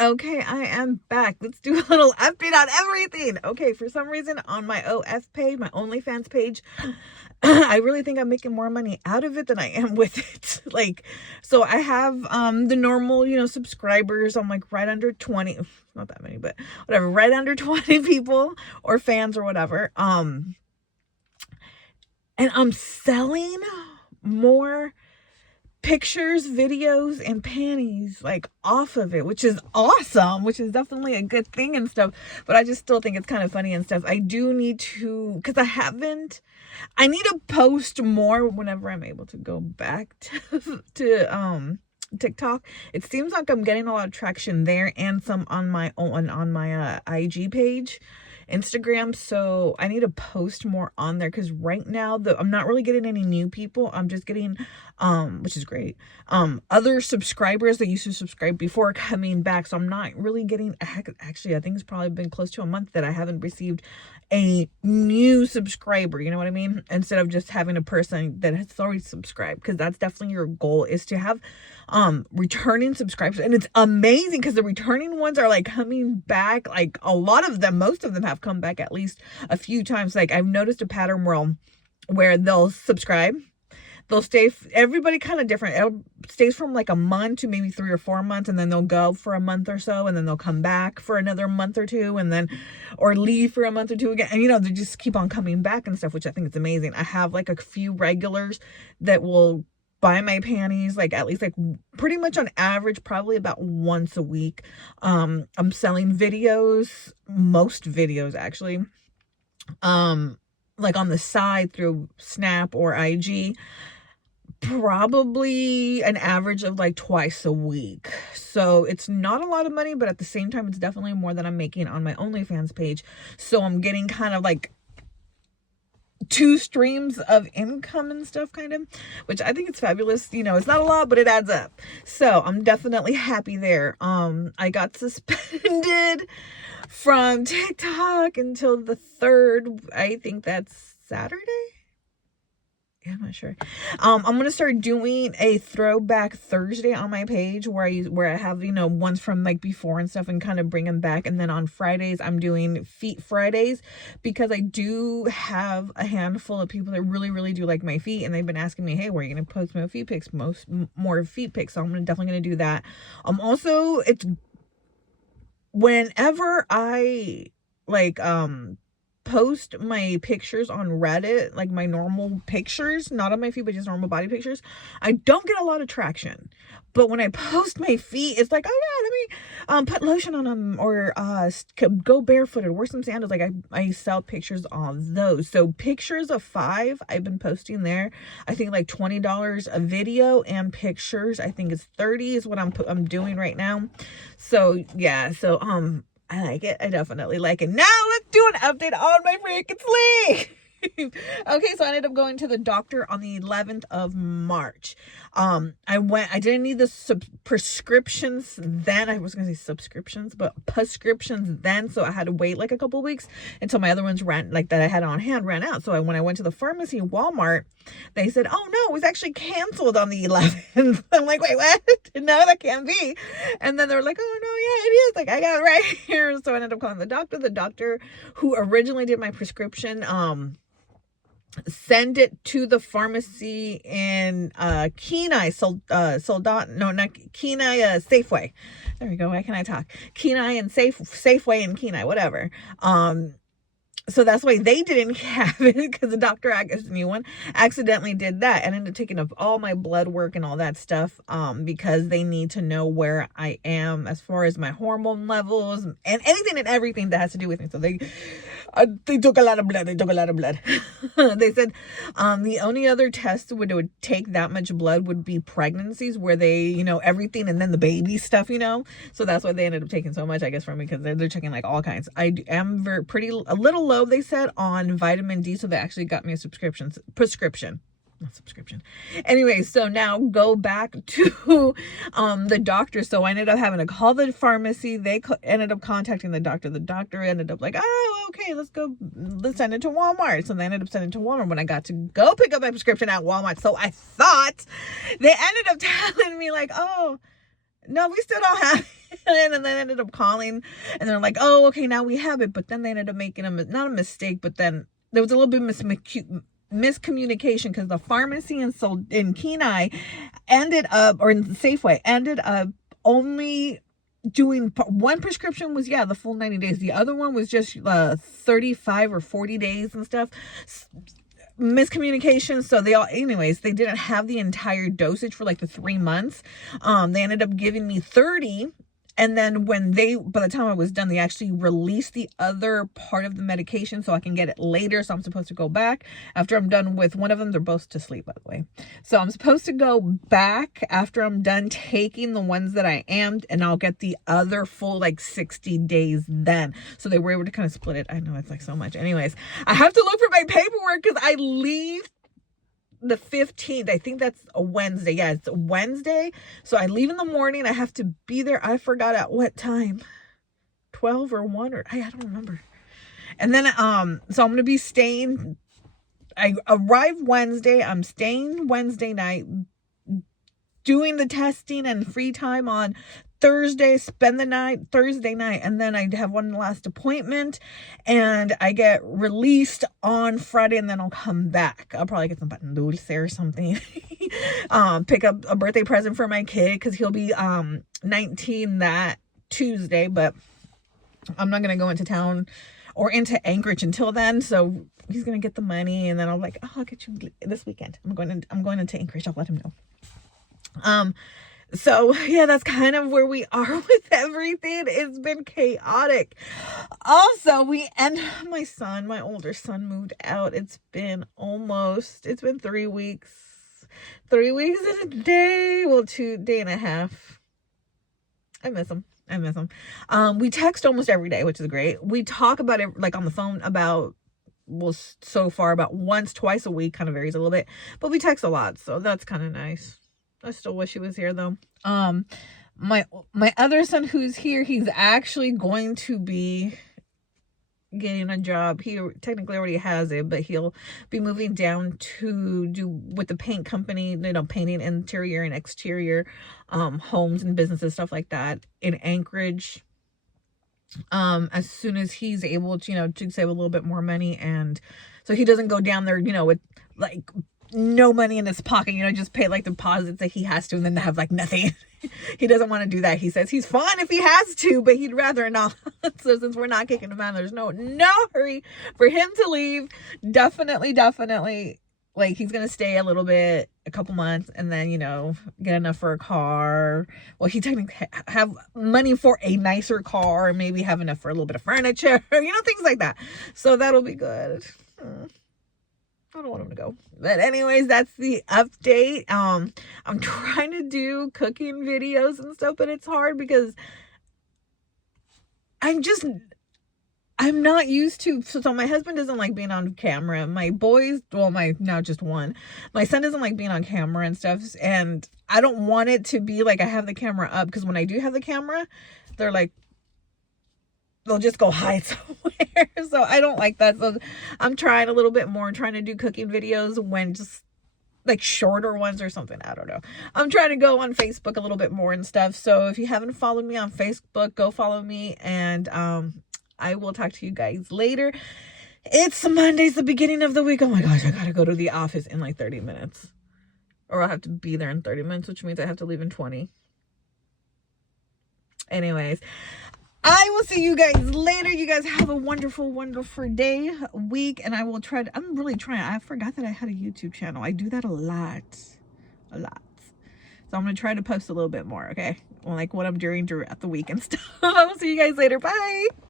Okay, I am back. Let's do a little update on everything. Okay, for some reason on my OF page, my OnlyFans page, I really think I'm making more money out of it than I am with it. Like, so I have the normal, subscribers. I'm like right under 20, not that many, but whatever, right under 20 people or fans or whatever. And I'm selling more pictures, videos, and panties like off of it, which is awesome, which is definitely a good thing and stuff. But I just still think it's kind of funny and stuff. I do need to, because I need to post more whenever I'm able to go back to TikTok. It seems like I'm getting a lot of traction there and some on my IG page, Instagram. So I need to post more on there, because right now I'm not really getting any new people. I'm just getting which is great, other subscribers that used to subscribe before coming back. So I'm not really getting, actually I think it's probably been close to a month that I haven't received a new subscriber, you know what I mean, instead of just having a person that has already subscribed, because that's definitely your goal, is to have returning subscribers. And it's amazing because the returning ones are like coming back, like a lot of them, most of them have come back at least a few times. Like I've noticed a pattern where they'll subscribe, they'll stay, everybody kind of different. It stays from like a month to maybe 3 or 4 months, and then they'll go for a month or so, and then they'll come back for another month or two, and then, or leave for a month or two again. And they just keep on coming back and stuff, which I think is amazing. I have like a few regulars that will buy my panties, like at least like pretty much on average, probably about once a week. I'm selling videos, most videos actually, like on the side through Snap or IG, probably an average of like twice a week. So it's not a lot of money, but at the same time, it's definitely more than I'm making on my OnlyFans page. So I'm getting kind of like 2 streams of income and stuff, kind of, which I think it's fabulous. It's not a lot, but it adds up. So I'm definitely happy there. I got suspended from TikTok until the 3rd. I think that's Saturday. Yeah, I'm not sure. I'm gonna start doing a throwback Thursday on my page where I have ones from like before and stuff, and kind of bring them back. And then on Fridays I'm doing feet Fridays, because I do have a handful of people that really, really do like my feet, and they've been asking me, hey, where are you gonna post more feet pics? More feet pics. So I'm definitely gonna do that. Also, it's whenever I like post my pictures on Reddit, like my normal pictures, not on my feet, but just normal body pictures, I don't get a lot of traction. But when I post my feet, it's like, oh yeah, let me put lotion on them, or go barefooted, wear some sandals. Like I sell pictures on those. So pictures of 5 I've been posting there. I think like $20 a video, and pictures I think it's 30 is what I'm doing right now. So yeah, so I like it. I definitely like it. Now let's do an update on my freaking sleep. Okay, so I ended up going to the doctor on the 11th of March. I didn't need the prescriptions then. I was gonna say subscriptions, but prescriptions then. So I had to wait like a couple weeks until my other ones that I had on hand ran out. So when I went to the pharmacy, Walmart, they said, oh no, it was actually canceled on the 11th. I'm like, wait, what? No, that can't be. And then they were like, oh no, yeah, it is. Like, I got it right here. So I ended up calling the doctor who originally did my prescription, send it to the pharmacy in Kenai, Safeway. There we go. Why can't I talk? Kenai and Safeway and Kenai, whatever. So that's why they didn't have it, because the doctor, I guess the new one, accidentally did that and ended up taking up all my blood work and all that stuff, because they need to know where I am as far as my hormone levels and anything and everything that has to do with me. So they took a lot of blood. They said the only other test would take that much blood would be pregnancies, where they, everything, and then the baby stuff, So that's why they ended up taking so much, I guess, from me, because they're checking like all kinds. I am a little low, they said, on vitamin D, so they actually got me a prescription. Not subscription. Anyway, so now go back to the doctor. So I ended up having to call the pharmacy. They ended up contacting the doctor. The doctor ended up like, oh, okay, let's send it to Walmart. So they ended up sending it to Walmart when I got to go pick up my prescription at Walmart. So I thought they ended up telling me like, oh, no, we still don't have And then they ended up calling and they're like, oh, okay, now we have it. But then they ended up making not a mistake, but then there was a little bit miscommunication because the pharmacy in Kenai ended up, or in Safeway, ended up only doing one prescription was the full 90 days. The other one was just 35 or 40 days and stuff. Miscommunication. So they didn't have the entire dosage for like the 3 months. They ended up giving me 30. And then by the time I was done, they actually released the other part of the medication so I can get it later. So I'm supposed to go back after I'm done with one of them. They're both to sleep, by the way. So I'm supposed to go back after I'm done taking the ones that I am, and I'll get the other full like 60 days then. So they were able to kind of split it. I know it's like so much. Anyways, I have to look for my paperwork because I leave the 15th. I think that's a Wednesday. Yeah, it's a Wednesday. So I leave in the morning. I have to be there. I forgot at what time. 12 or 1 or I don't remember. And then so I'm going to be staying. I arrive Wednesday. I'm staying Wednesday night, doing the testing and free time on Thursday, spend the night Thursday night, and then I have one last appointment and I get released on Friday, and then I'll come back. I'll probably get some pan dulce or something. Pick up a birthday present for my kid because he'll be 19 that Tuesday, but I'm not gonna go into town or into Anchorage until then, so he's gonna get the money, and then I'm like, oh, I'll get you this weekend. I'm going into Anchorage. I'll let him know. So yeah, that's kind of where we are with everything. It's been chaotic. Also, my older son moved out. It's been 3 weeks. 3 weeks and a day. Well, 2 day and a half. I miss him. We text almost every day, which is great. We talk about it like on the phone so far about once, twice a week, kind of varies a little bit, but we text a lot. So that's kind of nice. I still wish he was here though. My other son who's here, he's actually going to be getting a job. He technically already has it, but he'll be moving down to do with the paint company, painting interior and exterior homes and businesses, stuff like that, in Anchorage. As soon as he's able to, to save a little bit more money, and so he doesn't go down there, with like no money in his pocket, just pay like deposits that he has to, and then have like nothing. He doesn't want to do that. He says he's fine if he has to, but he'd rather not. So since we're not kicking him out, there's no hurry for him to leave. Definitely, like he's gonna stay a couple months, and then get enough for a car. Well, he technically have money for a nicer car, maybe have enough for a little bit of furniture, things like that. So that'll be good. I don't want him to go. But anyways, that's the update. I'm trying to do cooking videos and stuff, but it's hard because I'm not used to, so my husband doesn't like being on camera. My boys, now just one, my son doesn't like being on camera and stuff. And I don't want it to be like I have the camera up, because when I do have the camera, they're like, they'll just go hide somewhere. So I don't like that. So I'm trying a little bit more, trying to do cooking videos when just like shorter ones or something. I don't know. I'm trying to go on Facebook a little bit more and stuff. So if you haven't followed me on Facebook, go follow me, and I will talk to you guys later. It's Monday's the beginning of the week. Oh my gosh, I gotta go to the office in like 30 minutes. Or I'll have to be there in 30 minutes, which means I have to leave in 20. Anyways, I will see you guys later. You guys have a wonderful, wonderful day, week, and I will try to, I'm really trying. I forgot that I had a YouTube channel. I do that a lot. So I'm going to try to post a little bit more, okay? Like what I'm doing throughout the week and stuff. I will see you guys later. Bye.